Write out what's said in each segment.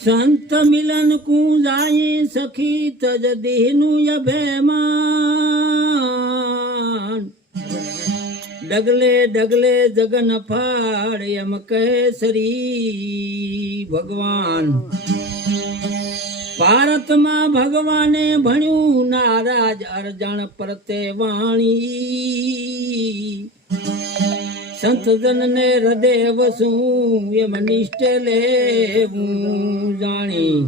સંત મિલન કુ જાય સખી તજ દેહનું અભેમાન ડગલે ડગલે જગન ફાળ એમ કહે શ્રી ભગવાન ભારતમાં ભગવાને ભણ્યું નારાજ અરજણ પ્રતે વાણી સંત જનને હૃદય વસું એમ નિષ્ઠે લેવું જાણી.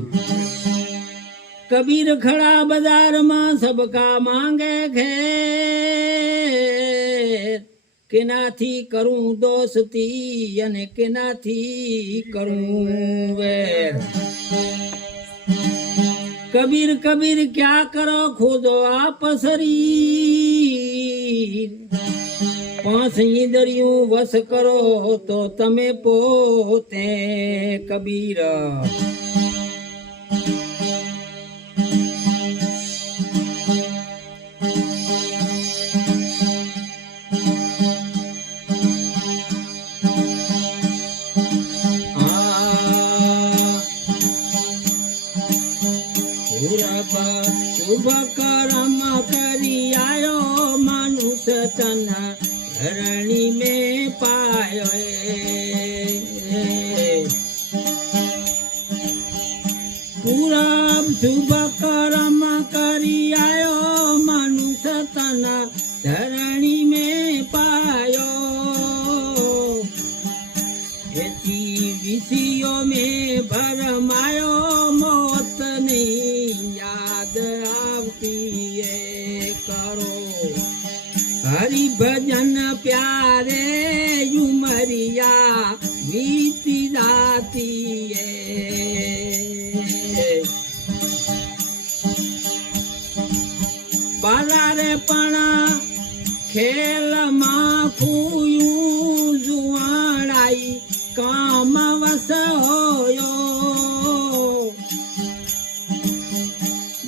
કબીર ખડા બજારમાં સબકા માંગે ખેર કેનાથી કરું દોસ્તી અને કેનાથી કરું વેર કબીર કબીર ક્યાં કરો ખોદો આપ શરીર. પાંચ ઈંદરિયું વસ કરો તો તમે પોતે કબીર. શુભ કરમ કરી આયો મનુષ્ય તન. ધરણી મે પાયો પુરામ શુભ કરમ કરી આયો મનુષ્ય તના ધરણી મે પાયો એથી વિષયો મે ભરમાયો મોતની યાદ આવતી કરો હરિભજન વીતી જાતી બાલારે પણ ખેલમાં ફૂયું જુવાડાઈ કામ વસ હોયો.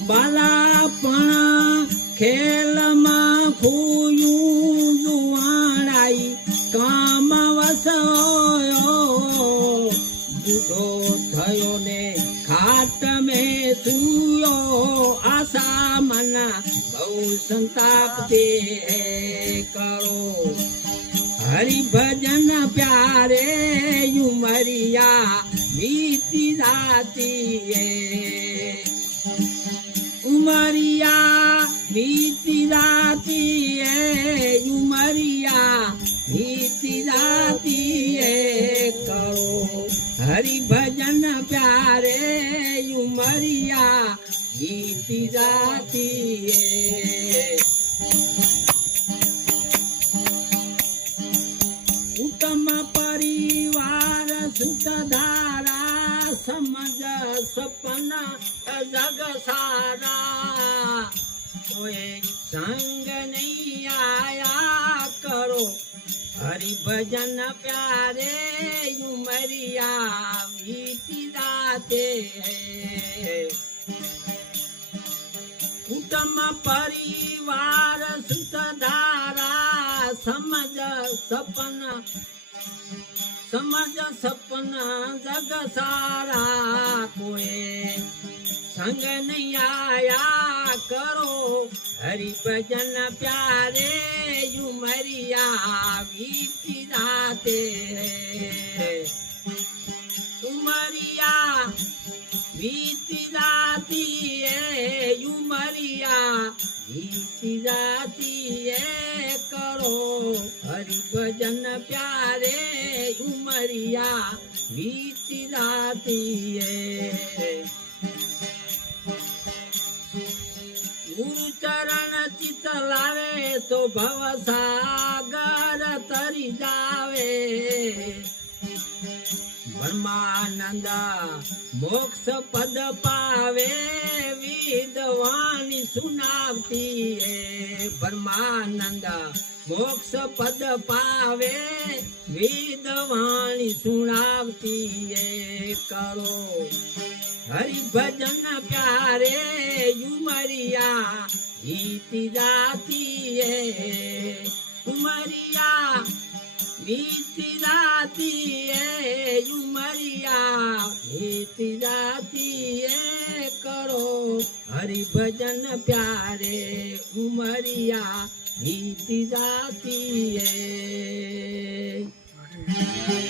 બલા પણ ખેલમાં ફૂયું જુવાડાઈ કામ વસ થયો ને ખાટ મે સુયો આશા મના બહુ સંતાપ દે કરો. હરિભજન પ્યારે યુમરિયા વીતી રાતી ઉમરિયા જાતી એ ઉમરિયા હરિભજન પ્યારે, ઉમરિયા ગીતી જાતી ઉત્તમ પરિવાર સુખ ધારા સમજ સપના જગ સારા. કોઈ સંગ નહીં આયા કરો હરિભજન પ્યારે ઉમરિયા વીતી રાતે. કુટુંબ પરિવાર સુખ ધારા સમજ સપન સમજ સપન જગ સારા કોઈ સંગ નૈયા કરો. હરિભજન પ્યારે ઉમરિયા વીતી રાતે. ઉમરિયા વીતી જાતી એ યુમરિયા વીતી જાતી એ કરો. હરિભજન પ્યારે ઉમરિયા વીતી એ લાવે તો ભવ સાગર તરી જાવે. બ્રહ્માનંદ મોક્ષ પદ પાવે વિદવાણી સુનાવતી હે બ્રહ્માનંદ મોક્ષ પદ પાવે વિદવાણી સુણાવતી એ. કરો હરિભજન પ્યારે યુમરિયા ઈતિ જાતી उमरिया ઉમરિયા વીતી રાતી એ ઉમરિયા વીતી રાતી એ કરો હરિભજન પ્યારે ઉમરિયા વીતી રાતી એ